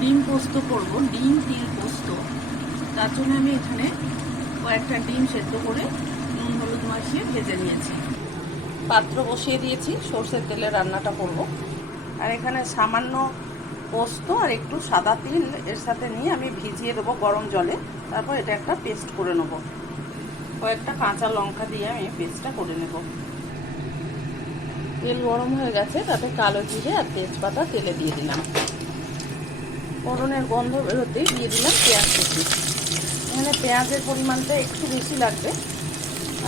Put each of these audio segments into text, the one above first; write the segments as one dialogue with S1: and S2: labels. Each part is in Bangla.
S1: ডিম পোস্ত করব, ডিম, তিল পোস্ত। তার জন্য আমি এখানে কয়েকটা ডিম সেদ্ধ করে নুন, হলুদ মাখিয়ে ভেজে নিয়েছি। পাত্র বসিয়ে দিয়েছি, সর্ষের তেলে রান্নাটা করব। আর এখানে সামান্য পোস্ত আর একটু সাদা তিল এর সাথে নিয়ে আমি ভিজিয়ে দেবো গরম জলে। তারপর এটা একটা পেস্ট করে নেব। কয়েকটা কাঁচা লঙ্কা দিয়ে আমি পেস্টটা করে নেব। তেল গরম হয়ে গেছে, তাতে কালো জিরে আর তেজপাতা তেলে দিয়ে দিলাম। ফোড়নের গন্ধ বেরোতেই দিয়ে দিলাম পেঁয়াজ কুচি। এখানে পেঁয়াজের পরিমাণটা একটু বেশি লাগবে।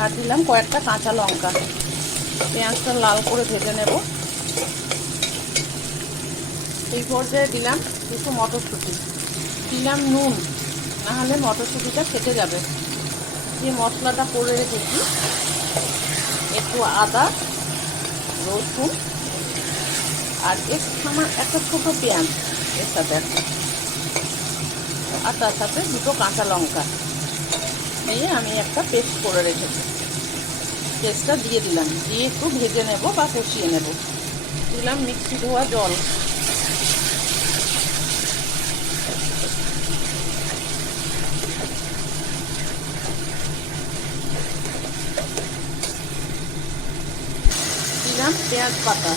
S1: আর দিলাম কয়েকটা কাঁচা লঙ্কা। পেঁয়াজটা লাল করে ভেজে নেব। এই পর্যায়ে দিলাম কিছু মটরশুঁটি। দিলাম নুন, নাহলে মটরশুঁটিটা ফেটে যাবে। যে মশলাটা করে রেখেছি, একটু আদা, রসুন, আর এক আমার একটা ছোটো পেঁয়াজ। আর তার সাথে দুটো কাঁচা লঙ্কা। দিয়ে আমি একটা পেস্ট করে রেখেছি। পেস্টটা দিয়ে দিলাম। দিয়ে একটু ভেজে নেব বা কষিয়ে নেব। দিলাম মিক্সি ধোয়া জল। দিলাম পেঁয়াজ পাতা।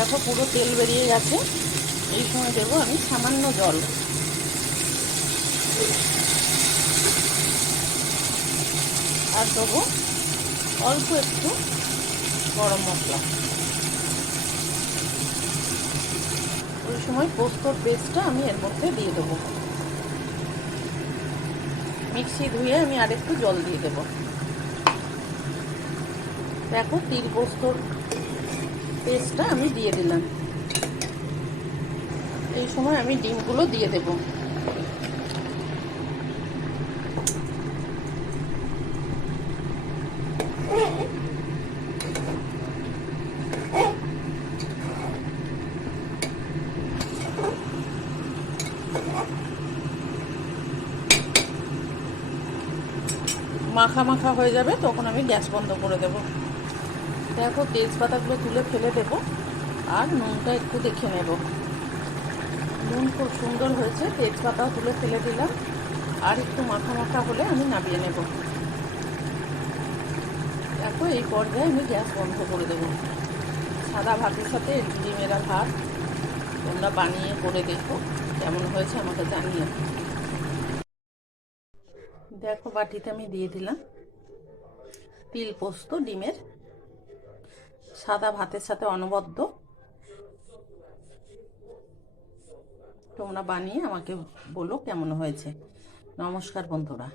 S1: দেখো পুরো তেল বেরিয়ে গেছে। এই সময় দেবো আমি সামান্য জল। আর দেবো অল্প একটু গরম মশলা। ওই সময় পোস্তর পেস্টটা আমি এর মধ্যে দিয়ে দেবো। মিক্সি ধুয়ে আমি আরেকটু জল দিয়ে দেবো। দেখো তিল পোস্তর পেস্টটা আমি দিয়ে দিলাম। এই সময় আমি ডিমগুলো দিয়ে দেব। মাখা মাখা হয়ে যাবে, তখন আমি গ্যাস বন্ধ করে দেব। দেখো, তেজপাতাগুলো তুলে ফেলে দেবো আর নুনটা একটু দেখে নেব। নুন খুব সুন্দর হয়েছে, তেজপাতাও তুলে ফেলে দিলাম। আর একটু মাখা মাখা হলে আমি নামিয়ে নেব। দেখো, এই পর্যায়ে আমি গ্যাস বন্ধ করে দেবো। সাদা ভাতের সাথে ডিমেরা ভাত তোমরা বানিয়ে করে দেখো, কেমন হয়েছে আমাকে জানিয়ে দেখো, বাটিতে আমি দিয়ে দিলাম তিল পোস্ত, ডিমের সাদা ভাতের সাথে অনবদ্য। তোমরা বানিয়ে আমাকে বলো কেমন হয়েছে। নমস্কার বন্ধুরা।